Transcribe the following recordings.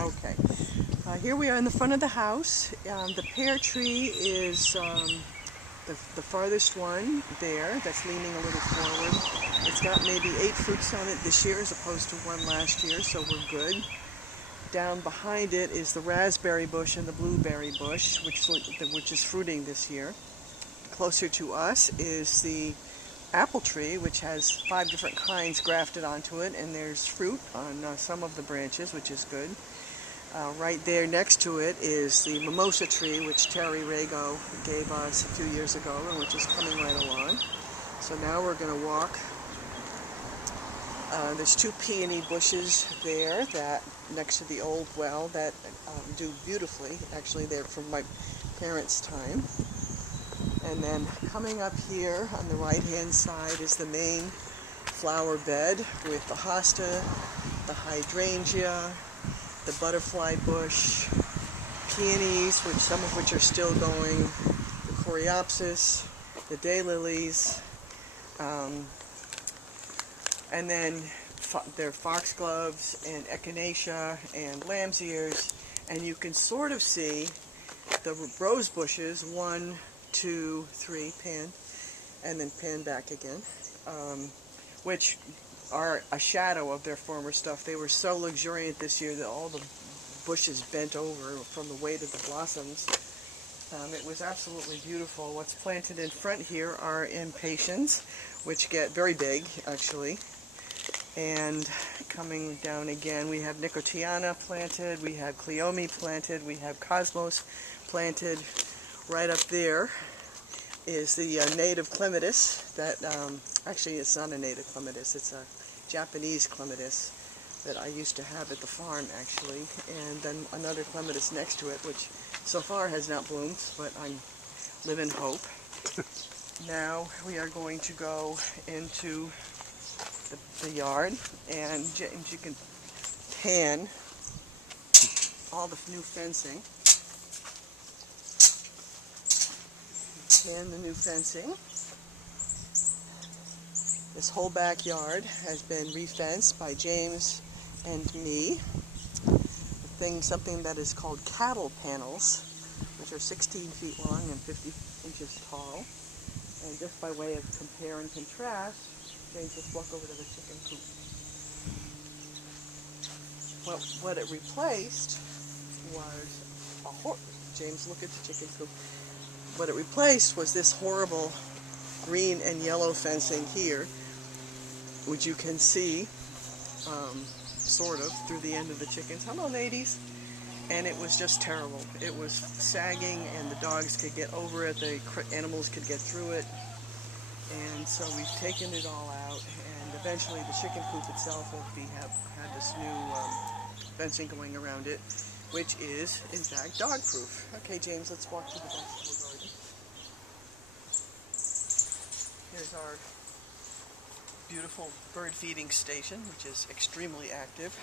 Okay. Here we are in the front of the house. The pear tree is the farthest one there, that's leaning a little forward. It's got maybe 8 fruits on it this year as opposed to 1 last year, so we're good. Down behind it is the raspberry bush and the blueberry bush, which is fruiting this year. Closer to us is the apple tree, which has 5 different kinds grafted onto it, and there's fruit on some of the branches, which is good. Right there next to it is the mimosa tree, which Terry Rago gave us a few years ago, and which is coming right along. So now we're going to walk. There's 2 peony bushes there that next to the old well that do beautifully. Actually, they're from my parents' time. And then coming up here on the right-hand side is the main flower bed with the hosta, the hydrangea, the butterfly bush, peonies, some of which are still going, the coreopsis, the daylilies, and then there are foxgloves and echinacea and lamb's ears, and you can sort of see the rose bushes, 1, 2, 3, pan, and then pan back again, which are a shadow of their former stuff. They were so luxuriant this year that all the bushes bent over from the weight of the blossoms. It was absolutely beautiful. What's planted in front here are impatiens, which get very big, actually. And coming down again, we have nicotiana planted, we have cleome planted, we have cosmos planted. Right up there is the native clematis that, actually it's not a native clematis, it's a Japanese clematis that I used to have at the farm, actually. And then another clematis next to it, which so far has not bloomed, but I live in hope. Now we are going to go into the yard, and you can pan all the new fencing. Pan the new fencing. This whole backyard has been refenced by James and me. Something that is called cattle panels, which are 16 feet long and 50 inches tall. And just by way of compare and contrast, James, just walk over to the chicken coop. What it replaced was James, look at the chicken coop. What it replaced was this horrible green and yellow fencing here, which you can see sort of through the end of the chickens. Hello, ladies. And it was just terrible. It was sagging, and the dogs could get over it, the animals could get through it. And so we've taken it all out, and eventually the chicken coop itself will had this new fencing going around it, which is, in fact, dog-proof. Okay, James, let's walk to the vegetable garden. Here's our beautiful bird feeding station, which is extremely active.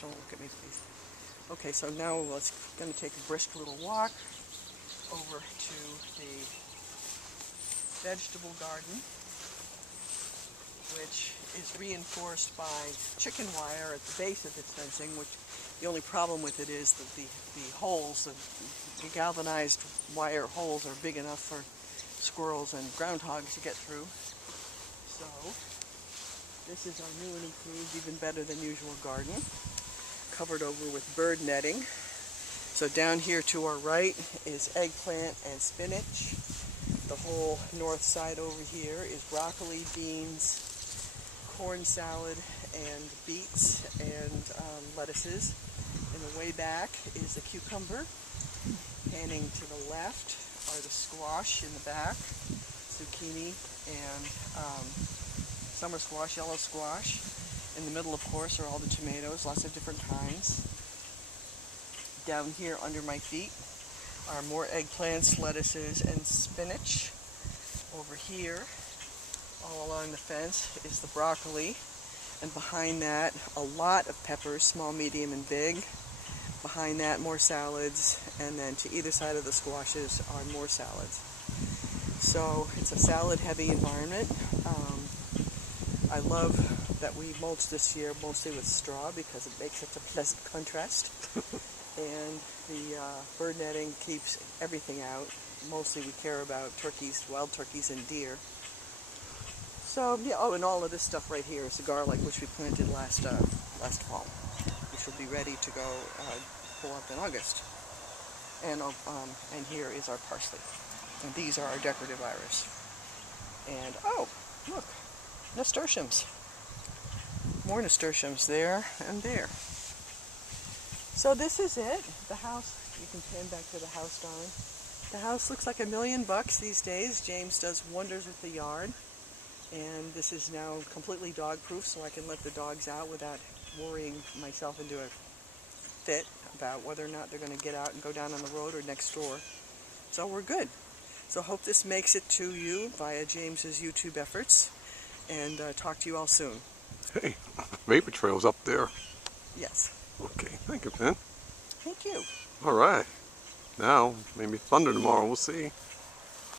Don't look at me, please. Okay, so now we're going to take a brisk little walk over to the vegetable garden, which is reinforced by chicken wire at the base of its fencing, which the only problem with it is that the holes, the galvanized wire holes, are big enough for squirrels and groundhogs to get through. So this is our new and improved, even better than usual garden, covered over with bird netting. So down here to our right is eggplant and spinach. The whole north side over here is broccoli, beans, corn salad, and beets and lettuces. And the way back is the cucumber. Panning to the left are the squash in the back, zucchini and summer squash, yellow squash. In the middle, of course, are all the tomatoes, lots of different kinds. Down here under my feet are more eggplants, lettuces, and spinach. Over here, all along the fence, is the broccoli. And behind that, a lot of peppers, small, medium, and big. Behind that, more salads. And then to either side of the squashes are more salads. So it's a salad-heavy environment. I love that we mulched this year mostly with straw because it makes such a pleasant contrast. And the bird netting keeps everything out. Mostly we care about turkeys, wild turkeys and deer. So yeah, oh, and all of this stuff right here is the garlic which we planted last fall, which will be ready to go pull up in August. And here is our parsley. And these are our decorative iris. And oh, look, nasturtiums. More nasturtiums there and there. So this is it. The house, you can pan back to the house, darling. The house looks like $1 million these days. James does wonders with the yard. And this is now completely dog-proof, so I can let the dogs out without worrying myself into a fit about whether or not they're going to get out and go down on the road or next door. So we're good. So hope this makes it to you via James's YouTube efforts. And talk to you all soon. Hey, vapor trail's up there. Yes. Okay, thank you, Penn. Thank you. All right. Now, maybe thunder tomorrow, we'll see.